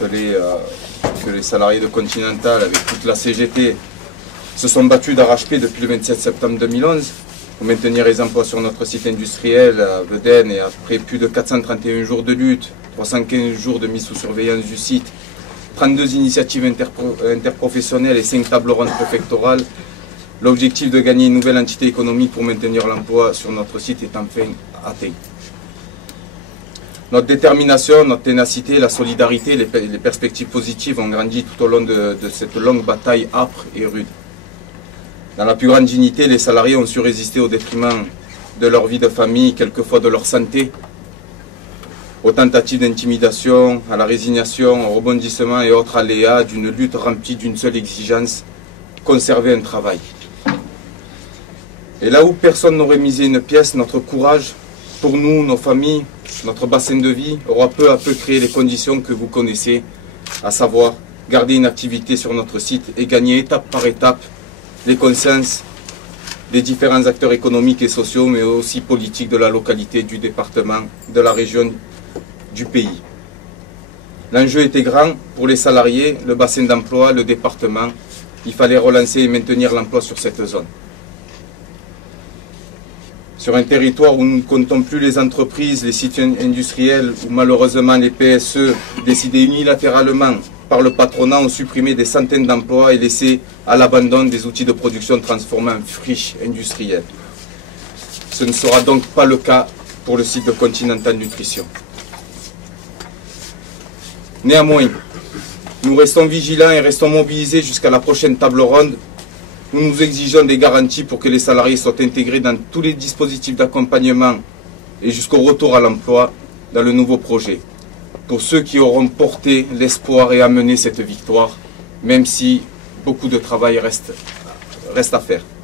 Que les salariés de Continental, avec toute la CGT, se sont battus d'arrache-pied depuis le 27 septembre 2011 pour maintenir les emplois sur notre site industriel à Vedène, et après plus de 431 jours de lutte, 315 jours de mise sous surveillance du site, 32 initiatives interprofessionnelles et 5 tables rondes préfectorales, l'objectif de gagner une nouvelle entité économique pour maintenir l'emploi sur notre site est enfin atteint. Notre détermination, notre ténacité, la solidarité, les perspectives positives ont grandi tout au long de cette longue bataille âpre et rude. Dans la plus grande dignité, les salariés ont su résister au détriment de leur vie de famille, quelquefois de leur santé, aux tentatives d'intimidation, à la résignation, au rebondissement et autres aléas d'une lutte remplie d'une seule exigence, conserver un travail. Et là où personne n'aurait misé une pièce, notre courage, pour nous, nos familles, notre bassin de vie, aura peu à peu créé les conditions que vous connaissez, à savoir garder une activité sur notre site et gagner étape par étape les consciences des différents acteurs économiques et sociaux, mais aussi politiques de la localité, du département, de la région, du pays. L'enjeu était grand pour les salariés, le bassin d'emploi, le département. Il fallait relancer et maintenir l'emploi sur cette zone. Sur un territoire où nous ne comptons plus les entreprises, les sites industriels, où malheureusement les PSE, décidés unilatéralement par le patronat, ont supprimé des centaines d'emplois et laissé à l'abandon des outils de production transformés en friches industrielles. Ce ne sera donc pas le cas pour le site de Continental Nutrition. Néanmoins, nous restons vigilants et restons mobilisés jusqu'à la prochaine table ronde. Nous exigeons des garanties pour que les salariés soient intégrés dans tous les dispositifs d'accompagnement et jusqu'au retour à l'emploi dans le nouveau projet. Pour ceux qui auront porté l'espoir et amené cette victoire, même si beaucoup de travail reste à faire.